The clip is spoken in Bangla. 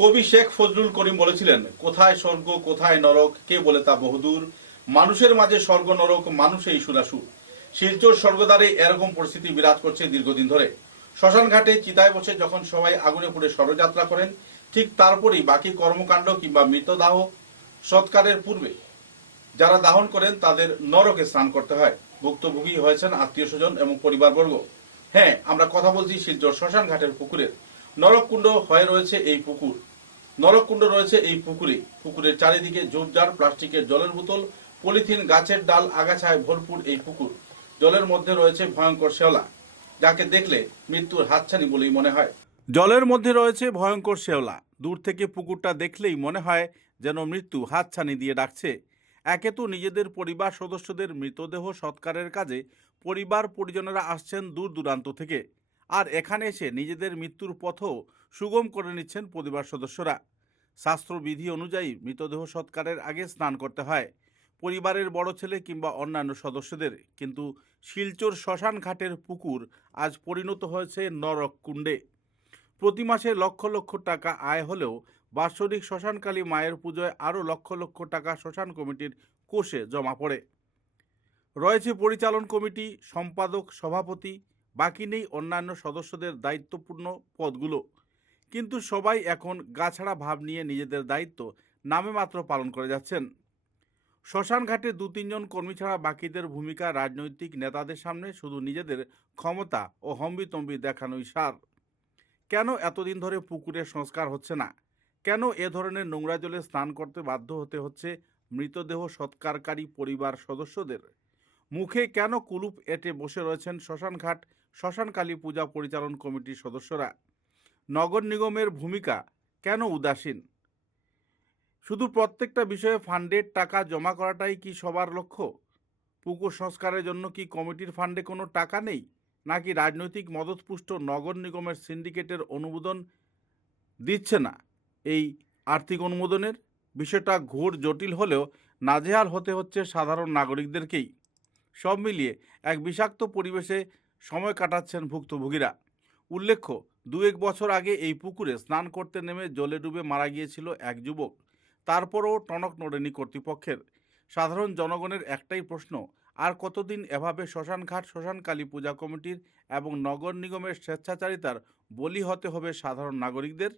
কবি শেখ ফজলুল করিম বলেছিলেন, কোথায় স্বর্গ কোথায় নরক কে বলে তা বহুদূর, মানুষের মাঝে স্বর্গ নরক মানুষেই সুরাসুর। শিলচর স্বর্গদ্বারে এরকম পরিস্থিতি বিরাজ করছে দীর্ঘদিন ধরে। শ্মশান ঘাটে চিতায় বসে যখন সবাই আগুনে পুড়ে স্বরযাত্রা করেন, ঠিক তারপরেই বাকি কর্মকাণ্ড কিংবা মৃতদাহ সৎকারের পূর্বে যারা দাহন করেন তাদের নরকে স্নান করতে হয়। ভুক্তভোগী হয়েছেন আত্মীয় স্বজন এবং পরিবারবর্গ। হ্যাঁ, আমরা কথা বলছি শিলচর শ্মশান ঘাটের পুকুরের। নরককুণ্ড হয়ে রয়েছে এই পুকুর। নরককুণ্ড রয়েছে এই পুকুরে। পুকুরের চারিদিকে ঝোপঝাড়, প্লাস্টিকের জলের বোতল, পলিথিন, গাছের ডাল, আগাছায় ভরপুর এই পুকুর। জলের মধ্যে রয়েছে ভয়ঙ্কর শেওলা, যাকে দেখলে মৃত্যুর হাতছানি বলেই মনে হয়। জলের মধ্যে রয়েছে ভয়ঙ্কর শেওলা। দূর থেকে পুকুরটা দেখলেই মনে হয় যেন মৃত্যু হাতছানি দিয়ে ডাকছে। একে তো নিজেদের পরিবার সদস্যদের মৃতদেহ সৎকারের কাজে পরিবার পরিজনেরা আসছেন দূর দূরান্ত থেকে, আর এখানে এসে নিজেদের মৃত্যুর পথও সুগম করে নিচ্ছেন পরিবার সদস্যরা। শাস্ত্রবিধি অনুযায়ী মৃতদেহ সৎকারের আগে স্নান করতে হয় পরিবারের বড় ছেলে কিংবা অন্যান্য সদস্যদের, কিন্তু শিলচর শ্মশান ঘাটের পুকুর আজ পরিণত হয়েছে নরক কুণ্ডে। প্রতি মাসে লক্ষ লক্ষ টাকা আয় হলেও বাৎসরিক শ্মশানকালী মায়ের পুজোয় আরও লক্ষ লক্ষ টাকা শ্মশান কমিটির কোষে জমা পড়ে। রয়েছে পরিচালন কমিটি, সম্পাদক, সভাপতি, বাকি নেই অন্যান্য সদস্যদের দায়িত্বপূর্ণ পদগুলো। কিন্তু সবাই এখন গাছাড়া ভাব নিয়ে নিজেদের দায়িত্ব নামে মাত্র পালন করে যাচ্ছেন। শ্মশান ঘাটে 2-3 জন কর্মী ছাড়া বাকিদের ভূমিকা রাজনৈতিক নেতাদের সামনে শুধু নিজেদের ক্ষমতা ও হম্বিতম্বি দেখানোই সার। কেন এতদিন ধরে পুকুরের সংস্কার হচ্ছে না? কেন এ ধরনের নোংরা জলে স্নান করতে বাধ্য হতে হচ্ছে মৃতদেহ সৎকারকারী পরিবার সদস্যদের? মুখে কেন কুলুপ এঁটে বসে রয়েছেন শ্মশানঘাট শ্মশানকালী পূজা পরিচালন কমিটির সদস্যরা? নগর নিগমের ভূমিকা কেন উদাসীন? শুধু প্রত্যেকটা বিষয়ে ফান্ডের টাকা জমা করাটাই কি সবার লক্ষ্য? পুকুর সংস্কারের জন্য কি কমিটির ফান্ডে কোনো টাকা নেই, নাকি রাজনৈতিক মদতপুষ্ট নগর নিগমের সিন্ডিকেটের অনুমোদন দিচ্ছে না? এই আর্থিক অনুমোদনের বিষয়টা ঘোর জটিল হলেও নাজেহাল হতে হচ্ছে সাধারণ নাগরিকদেরকেই। সব মিলিয়ে এক বিষাক্ত পরিবেশে সময় কাটাচ্ছেন ভুক্তভোগীরা। উল্লেখ্য, 2-1 বছর আগে এই পুকুরে স্নান করতে নেমে জলে ডুবে মারা গিয়েছিল এক যুবক। তারপরও টনক নড়েনি কর্তৃপক্ষের। সাধারণ জনগণের একটাই প্রশ্ন, আর কতদিন এভাবে শ্মশানঘাট শ্মশানকালী পূজা কমিটির এবং নগর নিগমের স্বেচ্ছাচারিতার বলি হতে হবে সাধারণ নাগরিকদের?